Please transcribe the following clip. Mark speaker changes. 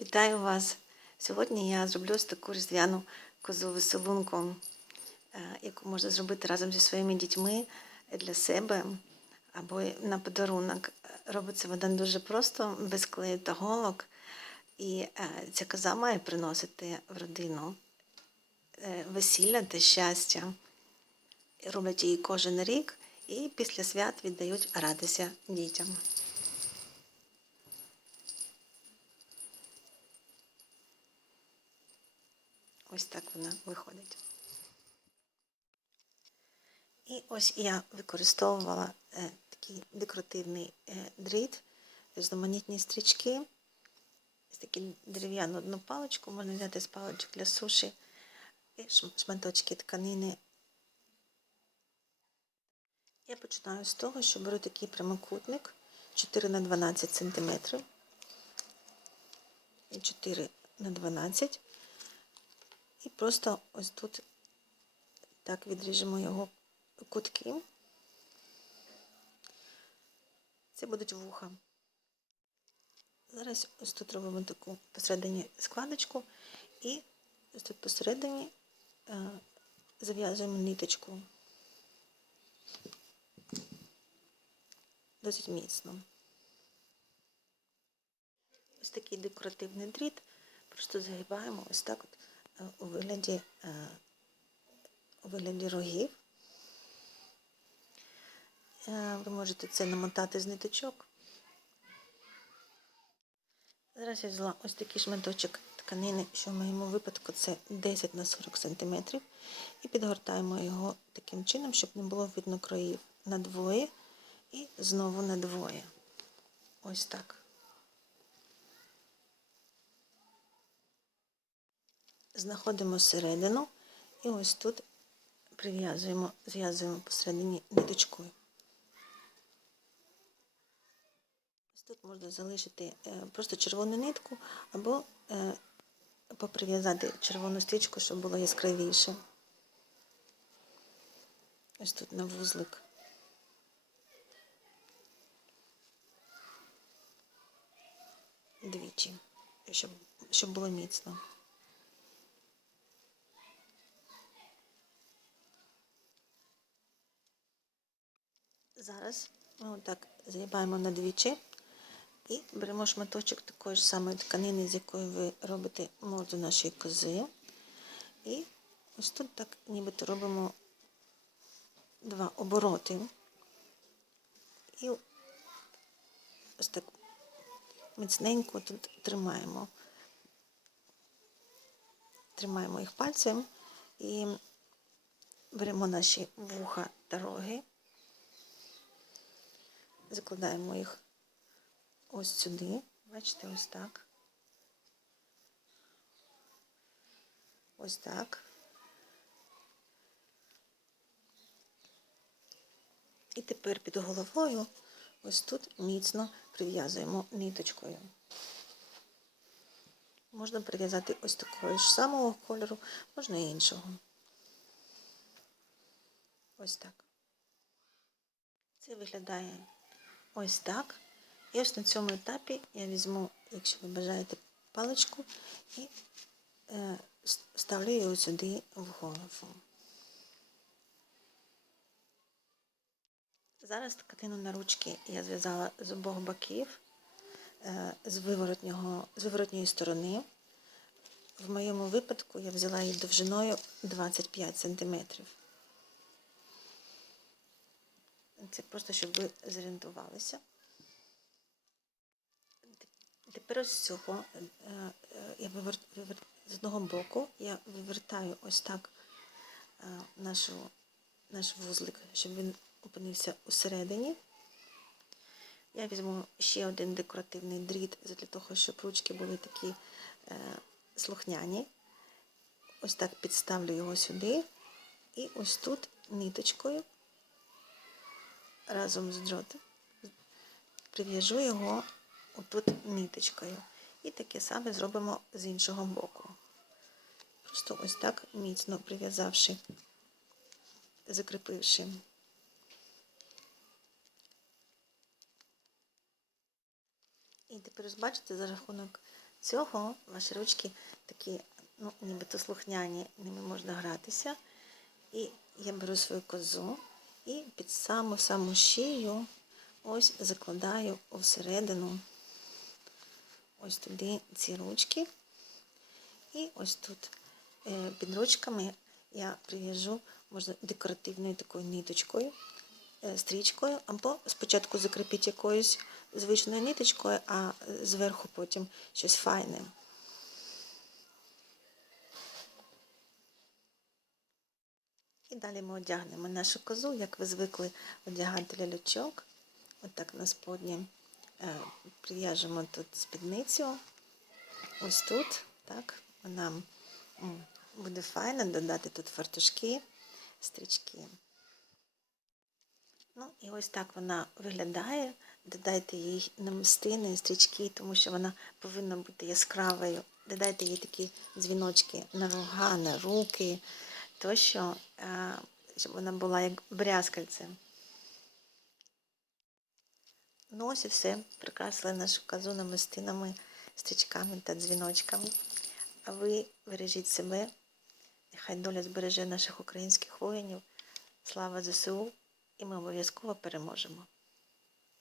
Speaker 1: Вітаю вас! Сьогодні я зроблю ось таку різдвяну козу веселунку, е, яку можна зробити разом зі своїми дітьми для себе або на подарунок. Робиться вона дуже просто, без клею та голок. І е, ця коза має приносити в родину е, весілля та щастя. Роблять її кожен рік і після свят віддають радися дітям. Ось так вона виходить. І ось я використовувала е, такий декоративний е, дріт, різноманітні стрічки, ось таку дерев'яну одну паличку, можна взяти з паличок для суші, і шматочки тканини. Я починаю з того, що беру такий прямокутник 4 на 12 см і 4 на 12 і просто ось тут так відріжемо його кутки. Це будуть вуха. Зараз ось тут робимо таку посередині складочку і ось тут посередині е, зав'язуємо ниточку. Досить міцно. Ось такий декоративний дріт. Просто загибаємо ось так от у вигляді, е, у рогів. Е, Ви можете це намотати з ниточок. Зараз я взяла ось такий шматочок тканини, що в моєму випадку це 10 на 40 см. І підгортаємо його таким чином, щоб не було видно країв на двоє і знову на двоє. Ось так. Знаходимо середину і ось тут прив'язуємо, зв'язуємо посередині ниточкою. Тут можна залишити е, просто червону нитку або е, поприв'язати червону стрічку, щоб було яскравіше. Ось тут на вузлик. Двічі, щоб, щоб було міцно. Зараз ми отак згибаємо на двічі і беремо шматочок такої ж самої тканини, з якої ви робите морду нашої кози. І ось тут так нібито робимо два обороти. І ось так міцненько тут тримаємо. Тримаємо їх пальцем і беремо наші вуха та роги. Закладаємо їх ось сюди. Бачите, ось так. Ось так. І тепер під головою ось тут міцно прив'язуємо ниточкою. Можна прив'язати ось такого ж самого кольору, можна і іншого. Ось так. Це виглядає ось так. І ось на цьому етапі я візьму, якщо ви бажаєте, паличку і е, ставлю його сюди в голову. Зараз тканину на ручки я зв'язала з обох боків, е, з, виворотнього, з виворотньої сторони. В моєму випадку я взяла її довжиною 25 см. Це просто, щоб ви зорієнтувалися. Тепер ось цього е, е, я вивер... Вивер... з одного боку я вивертаю ось так е, нашу... наш вузлик, щоб він опинився усередині. Я візьму ще один декоративний дріт для того, щоб ручки були такі слухняні. Ось так підставлю його сюди. І ось тут ниточкою разом з дротом прив'яжу його отут ниточкою. І таке саме зробимо з іншого боку. Просто ось так міцно прив'язавши, закріпивши. І тепер бачите, за рахунок цього ваші ручки такі, ну, нібито слухняні, ними можна гратися. І я беру свою козу і під саму саму шию ось закладаю всередину ось туди ці ручки. І ось тут е, під ручками я прив'яжу, можна декоративною такою ниточкою, е, стрічкою, або спочатку закріпіть якоюсь звичною ниточкою, а е, зверху потім щось файне. І далі ми одягнемо нашу козу, як ви звикли одягати лялючок. Отак на сподні е, прив'яжемо тут спідницю. Ось тут, так, вона буде файна, додати тут фартушки, стрічки. Ну і ось так вона виглядає. Додайте їй намистини, стрічки, тому що вона повинна бути яскравою. Додайте їй такі дзвіночки на рога, на руки, тощо, е, щоб вона була як брязкальце. Ну ось і все. Прикрасили нашу казу намистинами, стрічками та дзвіночками. А ви бережіть себе. Нехай доля збереже наших українських воїнів. Слава ЗСУ! І ми обов'язково переможемо.